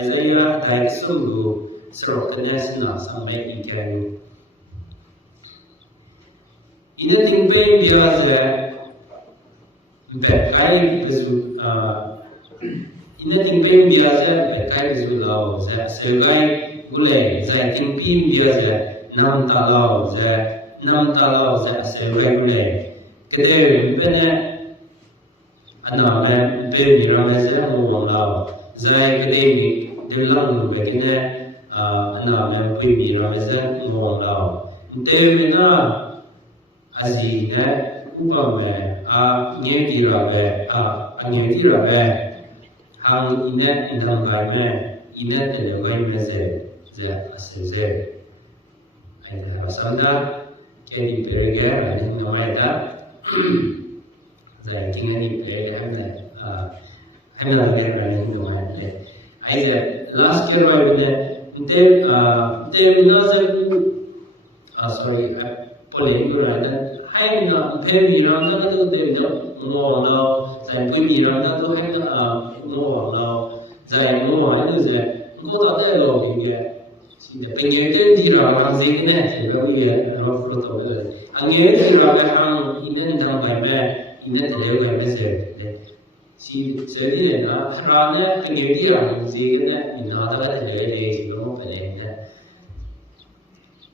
Isaiah had sungguh seroknya sampai ikan. Ini tinggal biasa, berkai betul. Ini tinggal biasa berkai betul lau. Sebagai gulai, saya tinggal biasa nam talau, saya sebagai gulai. Kedai benar, anak benar ramai saya mau lau. Saya kedai ni dalam begini, anak benar ramai saya mau lau. Kedai benar. Azina upame nyedirabe nyedirabe hang inet indambaime inet telegaimeze ze aseze ada asanda edi perega ani nomaida ze tingani perega hana perega ani nomaida aida last year they nazaru sorry Polling Randa, I know very Randa, they don't know now, and good Randa to have no now, they know I do that. Go to the law, you get. See the Pinnatin Dira, the net, very rough of it. And yet, you have a hand in the down by man, in that level of visit. See, Serena, Rana, Pinnatia, the in other days, you know,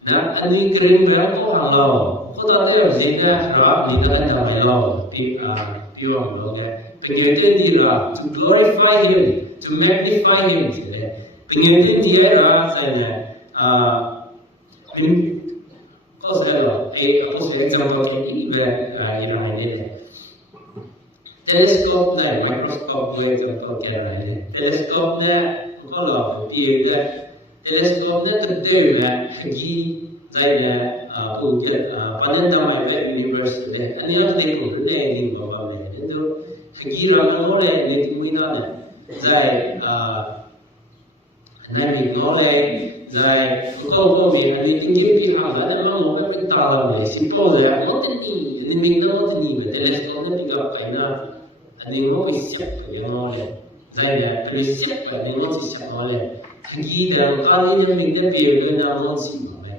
Nah, ini kirim berapa kalau kita ada jika kerap kita ada melo, pure melo. Pengertian dia to glorify Him, to magnify Him. Pengertian dia saya, apa saya example ini ini. Teleskop ni, mikroskop ni example ni. Teleskop ni kalau dia teleskop ni terdiri dari banyak nama universe ni. Ani yang tengok ni bawa ni. Itu kira mana ni mungkin ada. Zai nanti boleh zai kau ni tinggi pihak ada orang orang kita tahu ni. Simple je. Orang ni mungkin ni teleskop ni juga kena. Ani orang siap yang boleh. Zai siap kan orang siap boleh. Kita kali ni kita biar nama siapa.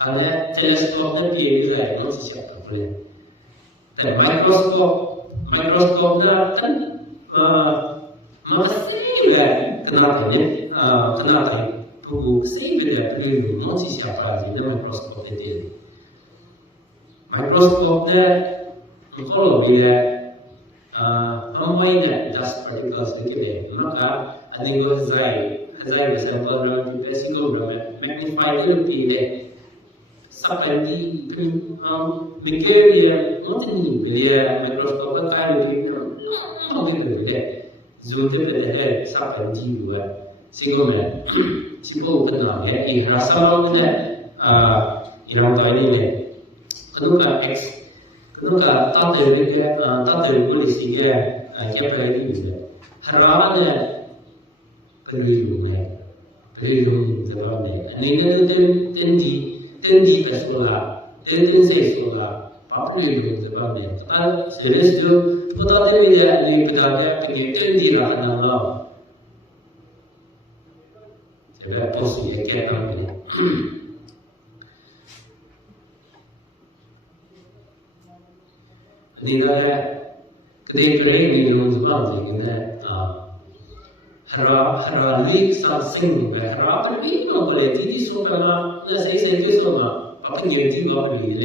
Karena teleskop ni biar nama siapa boleh. Tapi mikroskop dah kan masih lah kenapa ni? Kenapa? Perlu sehingga perlu nama siapa di dalam mikroskop itu. Mikroskop ni kalau dia combine das particles together, maka ada dua zai sampel dalam single magnify itu sampai di material macam dia mikroskop kan itu zoom tu ada sampai jiwa single kenal ya rasa mana yang tadi ni kedua X kedua tak boleh sih dia kira ini harapannya keliru sebabnya ini tinggi ke sekolah tinggi sekolah apa keliru sebabnya serius tu betul dia ni betul tinggi lah nama jadi posisi kira ni Dia ni rumah ni haralik sasing harap ni boleh jadi sokana saya semua apa ni jadi apa ni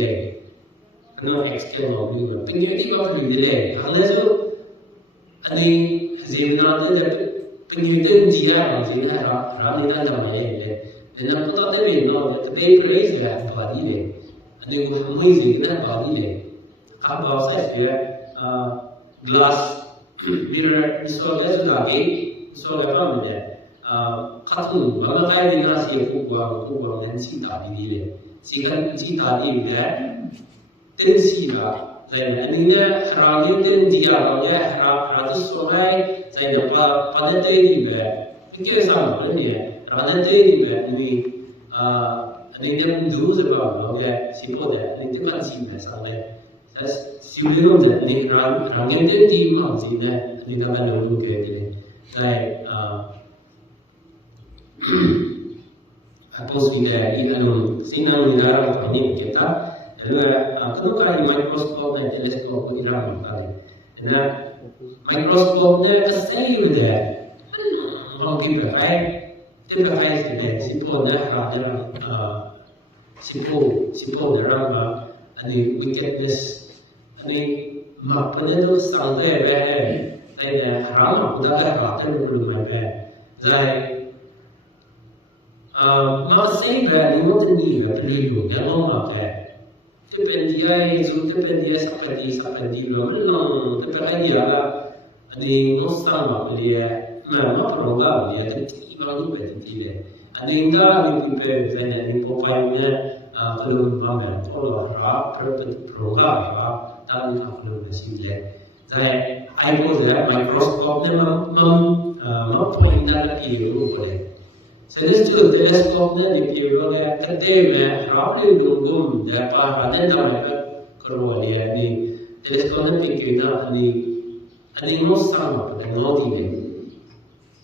kena extend lagi ni jadi apa ni hanya tu ani zina tu penyidikan dia zina harap ni dah nama ni dan aku tak tahu ni dia praise lah bagi ni ani mui zina bagi ni apa saya glass mirror install lagi install apa ni? Kartun, mana kaya di glass ye kubang yang singkat ini le, singkat ini le, tensi lah. Jadi ini harapnya tensi lah, kalau harus soalnya saya dapat pada tensi le, itu sama ni. Pada tensi le ini kan dulu sebab kalau sipol ini kan sipol sama. Siapa ni? Ini rangnya tensi macam ni, ini nama lalu ke ni. 在atmosfera in alum sinan nara ini kita kalau kali mikroskop dan teleskop itu ramai kali. Dan mikroskopnya kesehari dia orang kita sebenarnya simpel dah ada simple dalam ani wickedness ani maknanya tu sampai ada haram dah ada belum ada. Jadi masih ada ni perlu jangan apa. Terpendia itu terpendia seperti belum terpendia lah. Ani nostalgia dia, mana perlu dia itu baru berarti. Ani enggak ni perlu ni popainya belum bangun. Kalau perlu lah, tadi perlu mesti dia. Jadi, aku dah mikroskopnya mempointar itu boleh. Celestial teleskopnya dikirimkan ke Dewa, Rabbul Dungum, dan paharnya namanya keluarnya ni teleskopnya dikirimkan ni musama teknologi.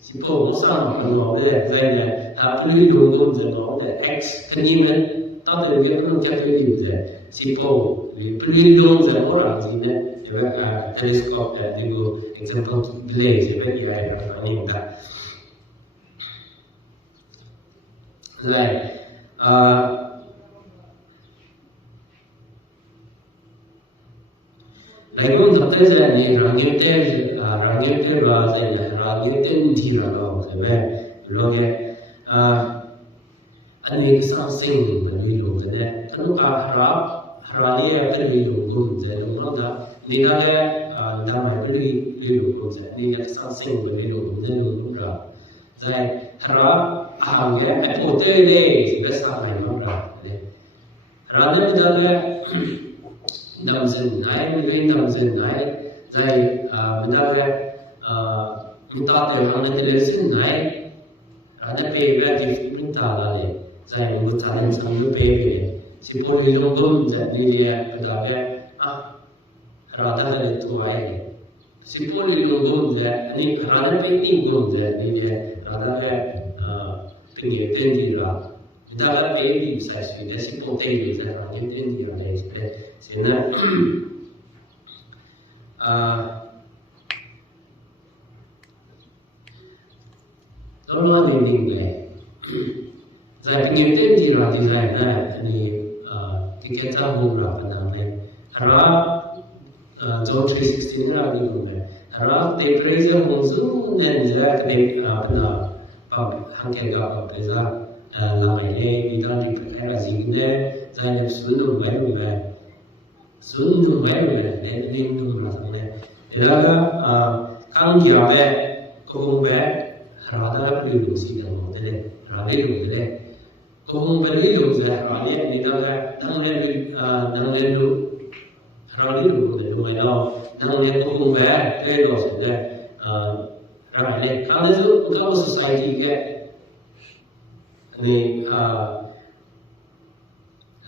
Simple musama teknologi, jadi Rabbul Dungum teknologi X kenyiman, tapi dia pun jadi juga. Simple, pelindung dan orang ini juga teleskop yang itu example blaze, jadi ada ni juga. Like, lagun thapte se ni rangete baze rangete njira lo se lo ye ani something bali lo se kanu hara ye akli lo gum se lo da ni ga le da ma bali lo se ni ga something bali lo se lo da like hara ahangnya hotel deh besar memang Rana jalan damsen naik, mungkin damsen naik, jadi menjaga minta terima televisi naik, ada payah di minta lagi, jadi minta yang sambil payah, si poli longdom jadi dia berapa rata itu aja, si poli longdom jadi ini rana payah longdom jadi dia rata Pengen tinggi lah, kita pergi bisa sebenarnya si hotel itu lah, tinggi lah sebenarnya. Kalau ni tinggi, saya pengen tinggi lah di sana, ni tiket tahu lah kan, karena John 316 lah di mana, karena temperature musuh dan juga apa 한계가 앞에서 나에게 이단이 해가 지는데 자기는 수능을 내 힘을 나서네 내가 강기압에 고공배 하나다 그리고 시간 못해 라디오 그래 고공배를 용서 아예 내가 당연히 라디오 그래 뭐야 당연히 고공배 그래서 Right. Kalau society ke, ni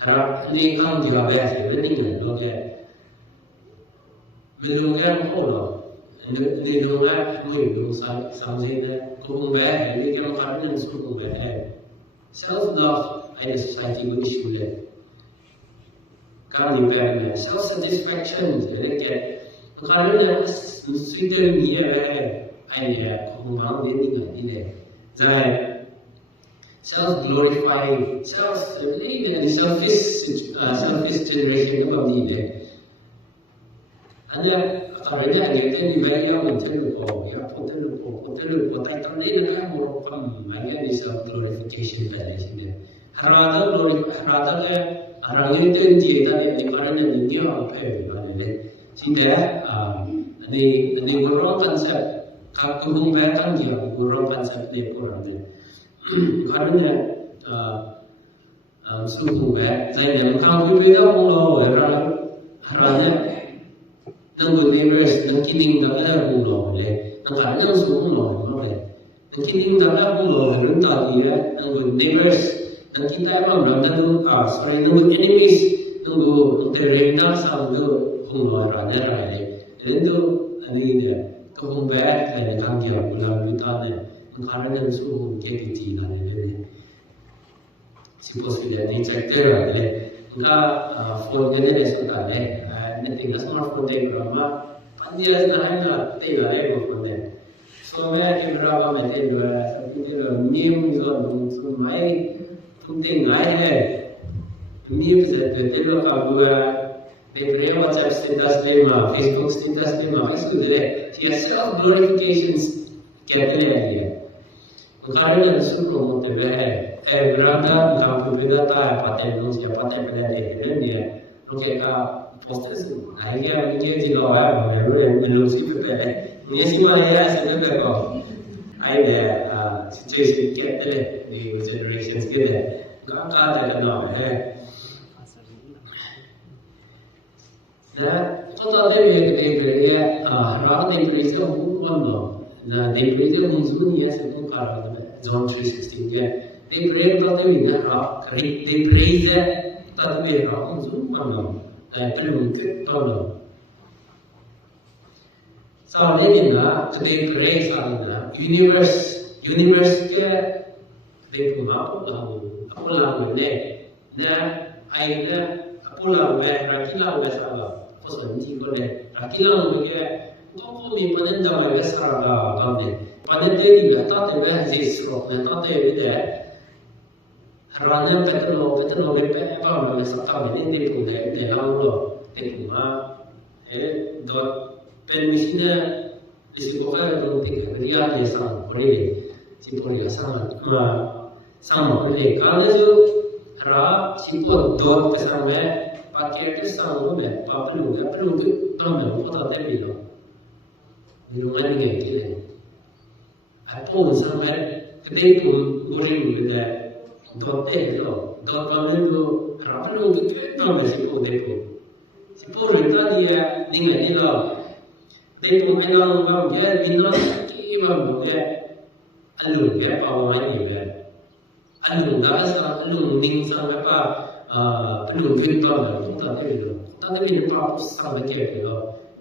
harap ni kan juga biasa, ni kan loh ke, belum kan kolo, ni belum kan belum sampai ni, kau biasa, ni kalau kan ni suku biasa, self love ada society itu issue le, kan ni biasa, self satisfaction, ni ke, kalau ni sudah ni ayah, kumpulan ini, jadi self-glorifying, selfish generation apa ni? Ada kalau dia ni bagi orang terlupa, tapi ni nak orang bagi self-glorification pada sini. Harada itu dia ni paranya ni apa ni? Sehingga ni orang konsep Kakung bayangkan dia guru konsep dia kurang dia. Karena suku bayang, saya yang kau beda mula orang haranya nunggu neighbors nunggu dalam mula le, kerana suku mula le, nunggu dalam mula orang tahu dia nunggu neighbors nunggu kita orang nunggu enemies nunggu terrendah sambil mula orang le, itu ini dia. không vẽ để tham gia là người ta này khả năng số cái vị trí này này supposed to be an instructor này ka phone cái này số cả này nên thì smartphone đây mà anh đi là na đây là cái phone này so mẹ cái ra mà đây là cái news rồi số máy thông tin lại này news để lo cả vừa để cái WhatsApp status đây mà Facebook status đây mà cái số đấy thì self glorifications cái này Karena suku motivasi, berada dalam berbeda paten manusia paten peneliti dan dia mereka proses akhirnya dia juga orang menulis berbeda. Ini semua ya sebenarnya kok ada situasi kita di generation kita, nggak ada kenal Nah, total dari orang Indonesia bukan na depresiya muzuni ya sebut karena zone 360 dia depresiya berarti ini apa depresiya tapi apa muzuni mana belum tahu soalnya ini lah depresiya soalnya universe dia depresiya apa lagu ni na aina apa lagu rakilah salah kosong tinggal rakilah dia Kalau misalnya jangan besar lah, kan? Pada diri kita tak terbiasa sesuatu, tak terbiasa. Haranya teknologi apa macam sekarang ini dia punya yang lo, cuma dot permisinya disebutkan dalam tiga dia sama, boleh, simpulnya sama boleh. Kalau itu harap simpul dot bersama pakai itu sama boleh, perlu tu tambah apa tak terbiasa. Di rumah ni kita, apa sampai kedai pun boleh kita dokter dokter itu harapnya kita nama siapa depo, siapa dia dengan dia, depo melang bang dia bina kira dia, alun dia awal dia, alun dah alun ning sampai apa, alun kita kita tu, tapi apa sampai dia tu,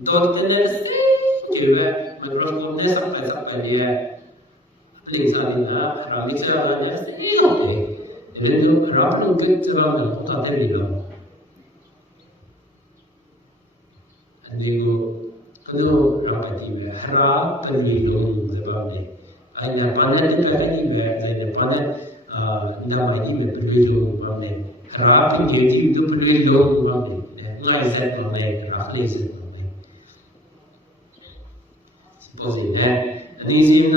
dokter juga menurut sampai dia lisannya, ramisannya sendiri. Jadi tu ramu kita orang tak terlibat. Jadi tu rapat juga, harap terlibat sebabnya. Ada panjang kita terlibat, ada panjang nama juga terlibat sebabnya. Harap jadi itu terlibat sebabnya. Mulai set sebabnya, rakyat sebabnya. Posisinya, di sini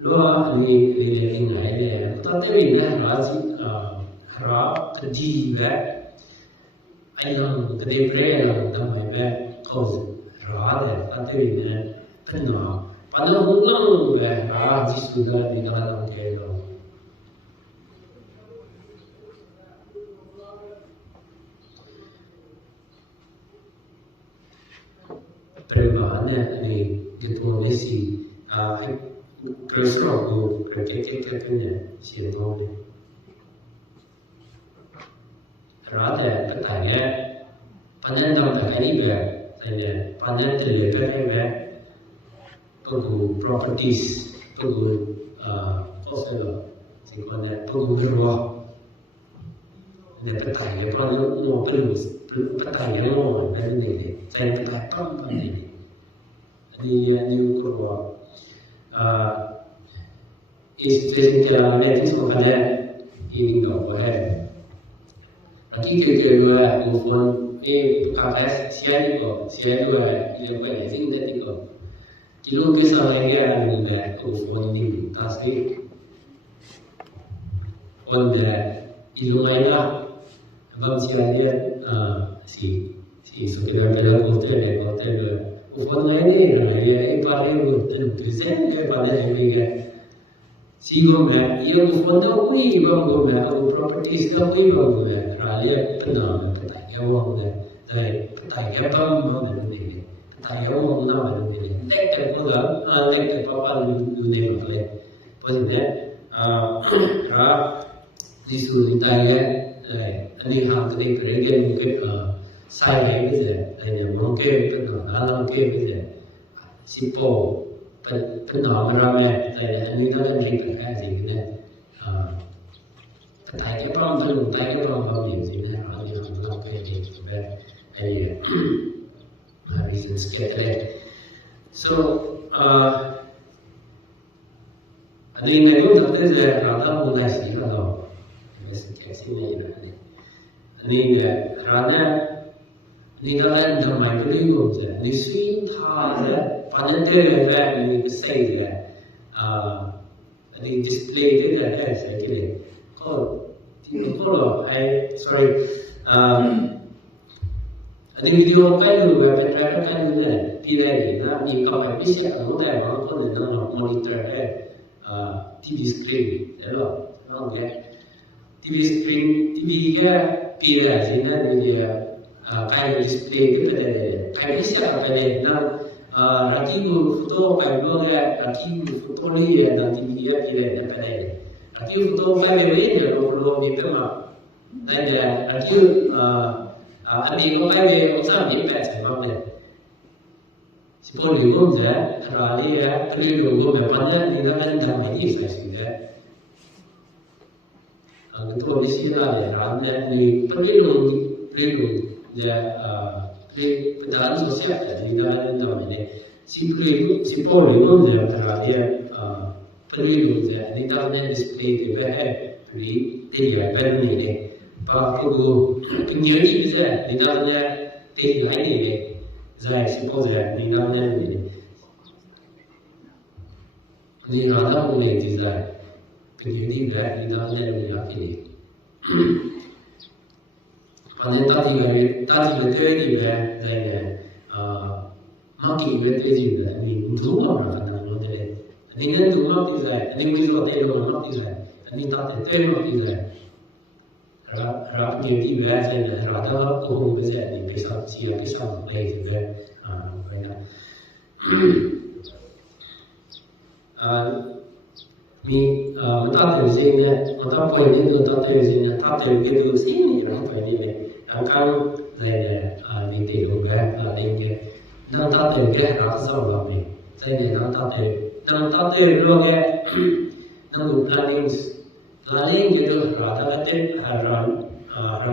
luar ini ada, tapi ini masih harap terjiwa, ayam kedepre yang kami kau rada, tapi ini pernah, pada bulan harap juga di dalam kehidupan. Perubahannya ini diplomasi, kerjasama kerja siapapun. Rada katanya panjang dalam kaidah, panjang terlibat pegu properties, pegu apa siapa pegu rumah. Dan katanya panjang mau katanya mau ini. Saya katakan tadi di Kurwa, istilah itu sebenarnya ini nggak boleh. Nanti kedua bukan KS siapa yang boleh tinggal itu. Kalau misalnya ada bukan ini tasbih, ada itu mana, abang siapa si sebenarnya hotel bukan ini dia ibarat hotel desain ibarat ini si gomba ia bukan tahu ini gomba atau properties tahu ini gomba raya kenal kita orang dari kita apa ini kita orang nama ini dekat pula dekat apa dunia boleh pasnya di situ kita anh đi học thì cái cái sai cái gì anh mong cái nó làm cái gì sipo cái nó mà làm anh đi nó làm cái gì này tại cái problem tôi dùng tại cái problem bao nhiêu gì này họ đi làm cái gì vậy hay reasons get there so anh đi này cũng thật là làm sao cũng là gì mà đâu anh karena ni dalam zaman beliau saja, ni swing saja, pada kerja ni besar ni display dia ada saya kira. Kalau sorry, ni video kan dulu, kan dulu lah, pilih ni, ni kalau bisa kalau dah orang pun nak monitor TV screen, hello, okay. TV screen, TV ke pilih sini dia kayak display gitu deh, kayak siapa deh, nah lagi foto kayak gue lagi foto ni dan TV dia pilih deh, lagi foto kayak ini kalau gitu mah, ada lagi adik gue kayak usah dipakai sama deh, sepuluh ribu je, kalau dia keliru gue berapa ni kan dah mati sudah. Kalau di sini lah ya, ni perlu ya, pendalaan sosial jadi dalam ini si perlu ya kalau dia perlu ya, ni dalamnya display juga beri tiga beri ni, perlu community bisa di dalamnya tiga ini, saya suppose ya di dalamnya ini ada boleh design. Community back in the day, and then thirty back then, monkey with is I mean, do not day. And then do not is that, and then we got a not is that, and then that the tail is that. Rap community back and rather home is that in case of see a some place there. Mình ta thấy gì nè, ta phải đi được ta thấy gì nè, ta thấy cái điều gì nè, không phải đi nè, không là những cái điều khác là những cái, nên ta thấy cái khác sao là mình, thế nên nên ta thấy luôn cái, nên lúc planning cái điều là ta thấy rằng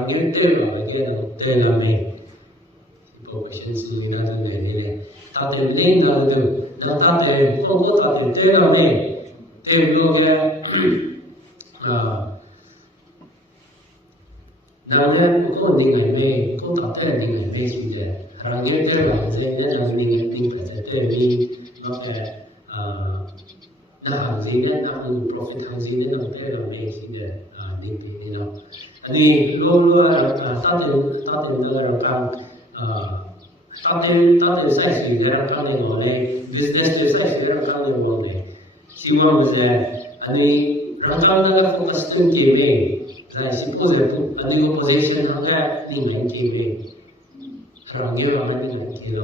những cái là cái là là mình, professional là cái này, ta thấy liên là được, nên ta thấy không có ta thấy là mình. Thế lúc kia, đang lên cũng đi ngày về, cũng tập thể đi ngày về gì đấy, hàng ngày chơi bảo gì đấy là mình phải thể đi, nó phải nó hàng gì đấy, nó profit hàng gì đấy nó thể là mình gì đấy, đi nó, anh luôn tập thể là càng tập thể sai gì đấy là càng nhiều này, business sai gì đấy là càng nhiều này. Siwa misalnya, ani rangkaian fokus tu TV, saya suppose ani opposition hanya di main TV, rangkaian mana di main TV,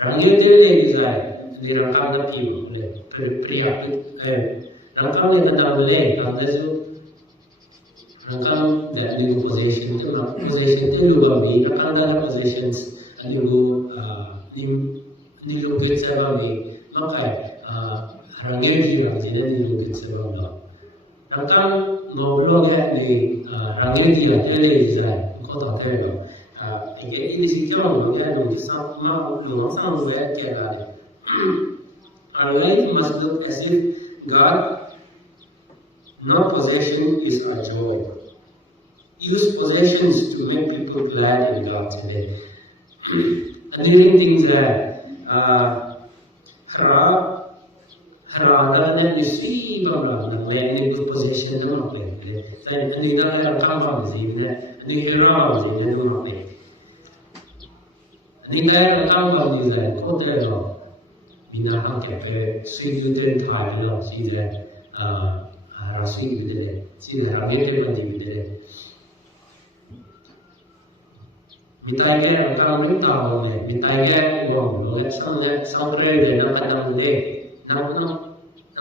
rangkaian TV lagi saya di rangkaian TV, pria, rangkaian tentang boleh, ada tu rangkaian dari opposition tu, opposition tu juga ni, rangkaian oppositions, ani lu ni lu biasa lagi, maka rangkaian juga jadi ni lebih seram lah. Rangkaian ngobrol ni rangkaian juga jadi Israel, kau tahu tak? Jadi ini sih cuma dia ni sama dia kira. Our life must look as if God, no possession is our joy. Use possessions to make people glad in God today. And doing things that harada dan isi bala ini tu possession tu apa ni? Ini dah ada kawan sih ni, ini hero sih ni tu apa? Ini dah ada kawan ni dah, kau tahu? Bina hak ke, sih tu Thai lah, sih dah, rasi tu dah, sih dah Amerika kan tu dah. Minta ke, kawan minta orang ni, minta ke, orang, orang sang raya nak kadang dia. Não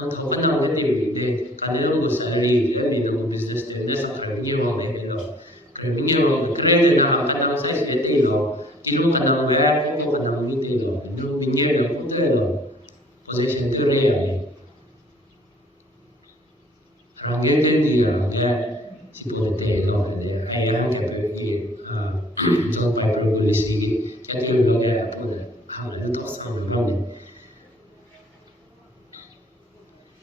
estou falando de vida, cada um gostaria de ter um business business a frente de uma vez, 그리고 그래야 가장 사실 때요. 뒤로 가는 거야, 보고 가는 거 때요. 또 민계를 혼자요. 포지션 들어야 rangitin dia si ponte no dia hai anche perché sono fai progressi che lo che pure non tossano non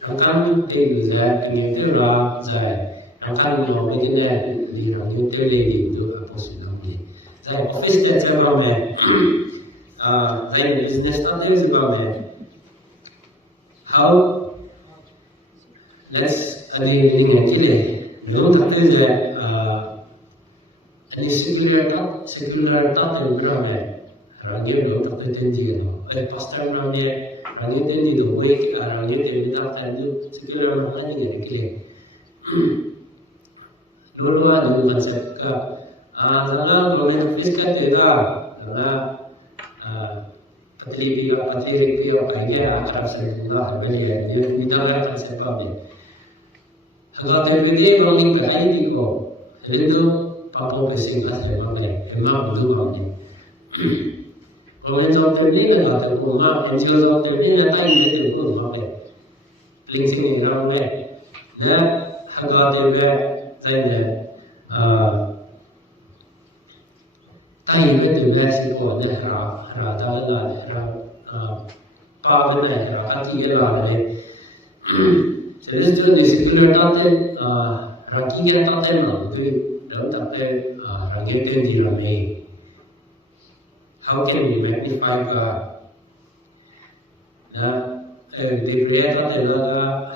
akan te usa che te la sai akan no me ne di rangi te le di do possibile sai office che c'è va me sai business sta te va me how let's living entity, no that is any secular thought and grammar. Rangi no that is the a past time rangi rangi the way rangi the that and secular rangi entity. Lolo adu concept ka zala government fiscal dega zala katri piwa kaya akar se zala beli ni mitala concept pa be. Kalau terjadi orang yang kaya itu, itu apa kesing kasih orang memang belum mampu. Orang yang terjadi kan ada pun mampu, yang terjadi kan itu pun mampu. Lincing orang ni, kalau terjadi kan itu lagi pun rata lah, apa benda, hati dia jadi itu disiplin ranking kita no itu dalam tapi ranking itu di dalamnya. How can we magnify di pria kita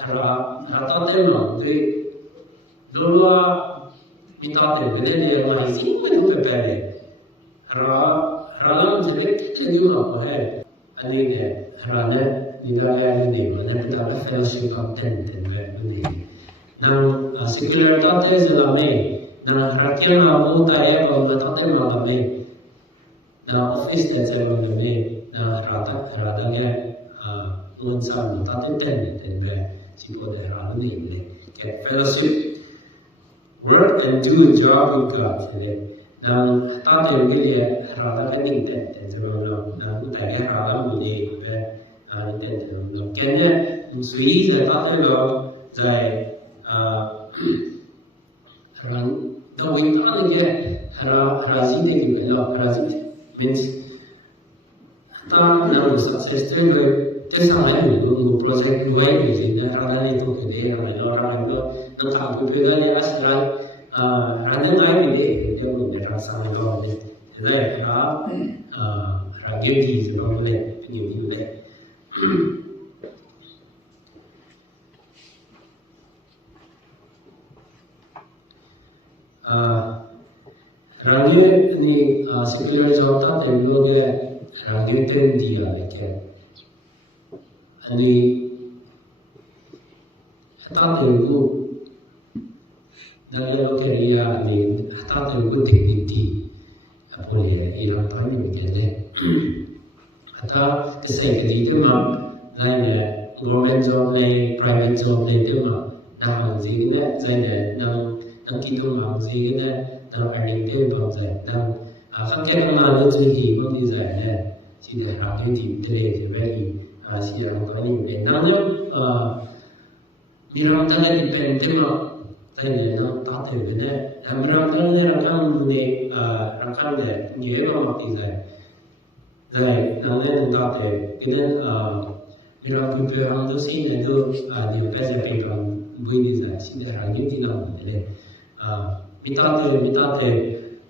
rata no itu dulu minta beda dia masih itu berbeda. Rana jadi kita juga apa ini rana Nilai ini mana kita akan kasih konten ini. Nang secular tante selama, nang rakyat mahu tanya kalau tante malam nang office selama nang rata unsan tante tente si pada hari ini. Fellowship, work and do job juga. Nang tante ini rata ini tente selama nang tanya rata ini. Kenya Swiss là có thể gọi là trong những cái này Brazil thì phải là Brazil means ta làm success rồi thế sao lại một project mới thì gì đó ra đây thôi thì để mà nó ra nó làm cái việc này ra ra đến đây thì cho mình để ra sao rồi thế này đó là cái gì rồi nó lên nhiều như vậy. Rangi ni secular job था तो लोग rangi ten दिया लेके अनि था तो वो नया लोग के लिए नि था तो वो टेक्निकी अपने ये था नहीं मिलते था ऐसे कि तो ना नया government job ने private job ने तो ना ना हम जी ने जाने ना कि तो हम जी ने tao phải đi thêm vào giải tao khác cách mà nó chưa thì không đi giải này chỉ để học thêm thì thế thì về thì chỉ là có những cái nào nhá mình làm thế thì phải chứ mà thế này nó tạo thành cái này mình làm thế này là làm để nhớ vào mặt thì giải nó nên tạo thành cái này mình làm công việc hàng thứ gì này thôi thì phải giải cái phần vui đi giải chỉ để học những cái nào để minta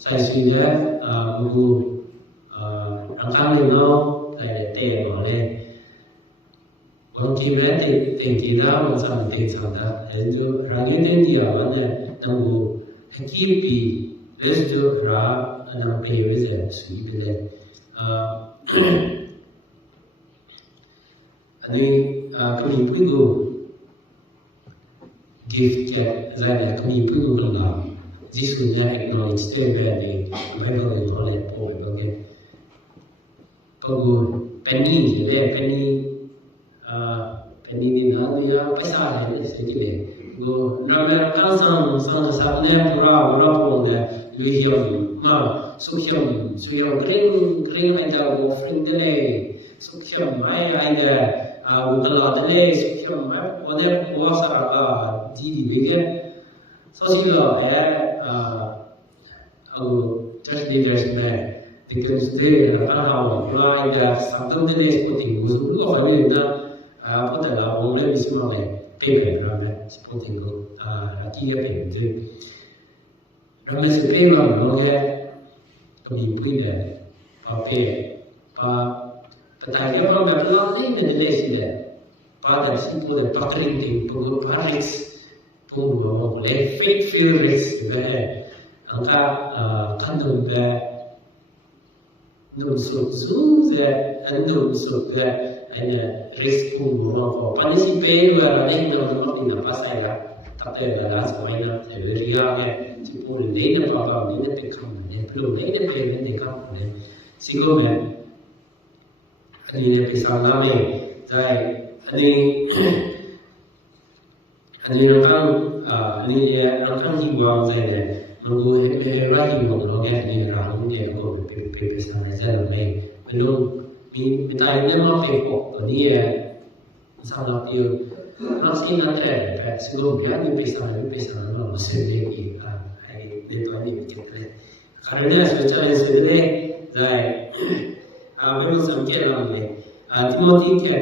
saya sudah buku angkat nó để tè vào đây còn khi đấy thì ra một sản phẩm sản đó đến chỗ ra những cái gì ở bên này tao buku khi bị đến chỗ ra nó play với cái suy bên đây anh cái những cái đồ gift cái ra là cái những cái đồ làm जिसको मैं acknowledge करने भाई को acknowledge करोगे कबूल penny ये penny दिन हाथ या पैसा है इसके लिए वो नॉर्मल ट्रांसफर सामने पूरा बोलते हैं lui ma sukham kring ai da wo friend de sukham mai ai da Google de sukham mai ode wasa ji di ge so si lo just leaders ne because they are how like something that is putting was lo fa na có thể là ông lấy cái số này kê về rồi này có thể chia về từ rồi mình sẽ kê vào nó nghe có nhiều cái này ok cái cái đó là nó thấy mình để gì đấy và là xin cô để bắt lên thì cô có Paris cô có lấy fake feelings về anh ta thân thường về nụ sụt về anh nụ sụt về rispondono partecipare rendono in passaia tapere la scuola teoriale si può vedere probabilmente che come più vedere che vende come siccome anche pensare dai non di guardare non vuole radio non è di radio come per pensare zero mai quello mình tại nếu mà phải có cái gì sao nó tiêu nó sẽ là cái phải sử dụng cái những cái sản nó sẽ bị hay để có những cái cái này sẽ cho nên sẽ để lại bây giờ cái làm này Timothy cái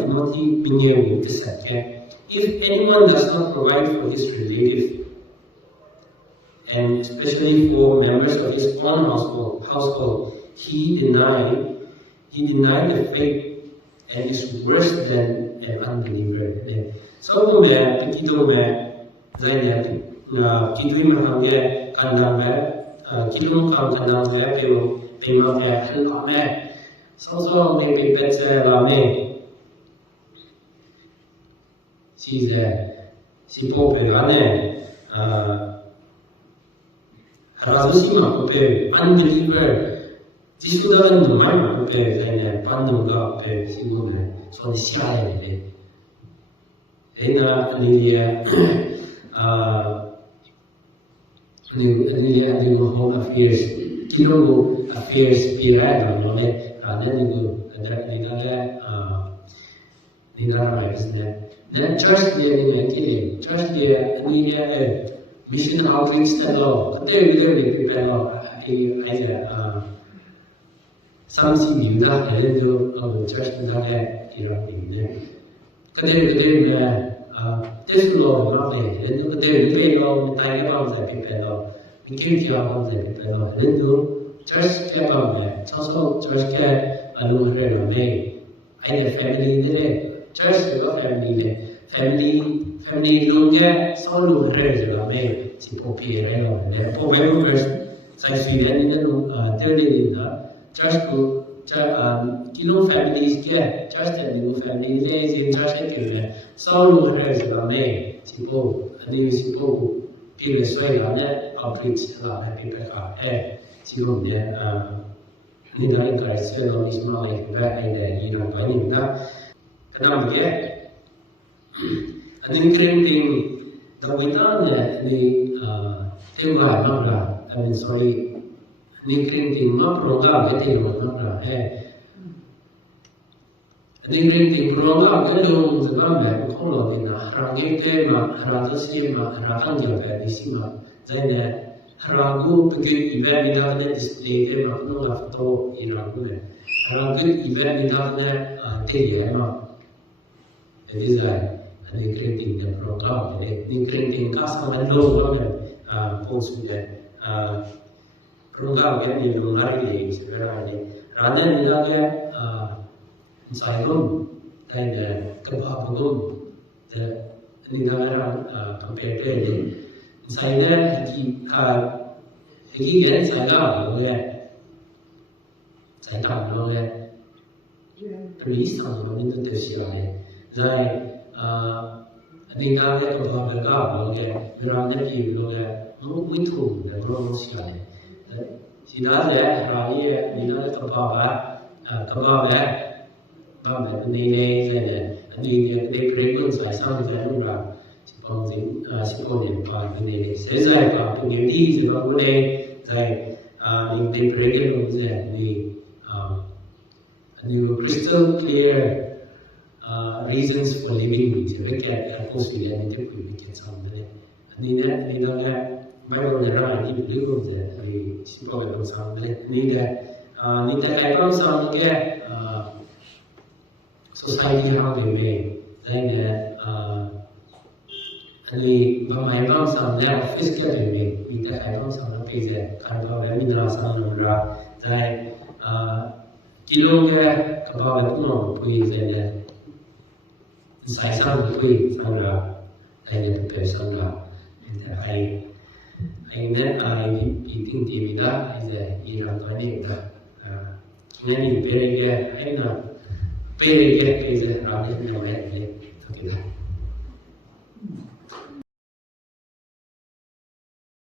Timothy mình nhiều những cái sách cái if anyone does not provide for his relative and especially for members of his own household he denied the faith and is worse than an unbeliever. So we have to do that. Then khi mà hàng cái càng làm khi lúc càng làm cái điều mà cái hơn họ này. Sau này cái cái sẽ làm này. Si può pregare Radosima per unbeliever discutendo mai per quando per sicuramente sono Israele e negli home affairs kilo affairs pirata non è nel church di mission outreach tello devi samsi yuda helendo church da iraqi teslo no helendo devi lo tai lo da pipello minchi lo da pipello helendo church church che allora la me hai family delle church lo family lunga solo la me si può pigliare poi sai spiegare kilo families che family che solo la me si può pigliare la outreach la per si può nella interazione non ismale che non va in da perché incrementing davanti di tema no sorry incrementing no program che no incrementing program che non va con lo che rangi tema radasi ma rakan jaga di sini dan ragu pergi event ini display ke no la foto in ragu ragu event ini ke ya no jadi saya incrementing the program incrementing customer load post program yang dilunari sebenarnya ada nilai sayur dan kebabun nilai PPP saya ini saya please kamu ini tersirai saya nilai kebabun berada di luar itu dan promosikan Sinada raya nilai kebabun ini di peringkat saya sangat jauh 房子19年吧，那现在吧，年底这个我嘞在integrated 是你you crystal clear reasons for living 这个给公司的那个规定上的，你那个ไม่ว่าจะร้านที่หรือว่าจะในสิ่งที่เราทำเนี่ยนี่แหละนี่แต่ไอ้ความสำคัญเนี่ยsociety เราเนี่ยแต่เนี่ยอันนี้บางอย่างความสำคัญเนี่ย office ก็เนี่ยนี่แต่ไอ้ความสำคัญคือจะการทำงานนี่เราสร้างมันละแต่กิโลเนี่ยกับเราเนี่ยต้องคุยกันเนี่ยสายสร้างคุยสร้างละแต่เนี่ยเป็นสร้างละแต่Aina intimidad y la herramienta. Viene imperio, aina, pero que es la realidad.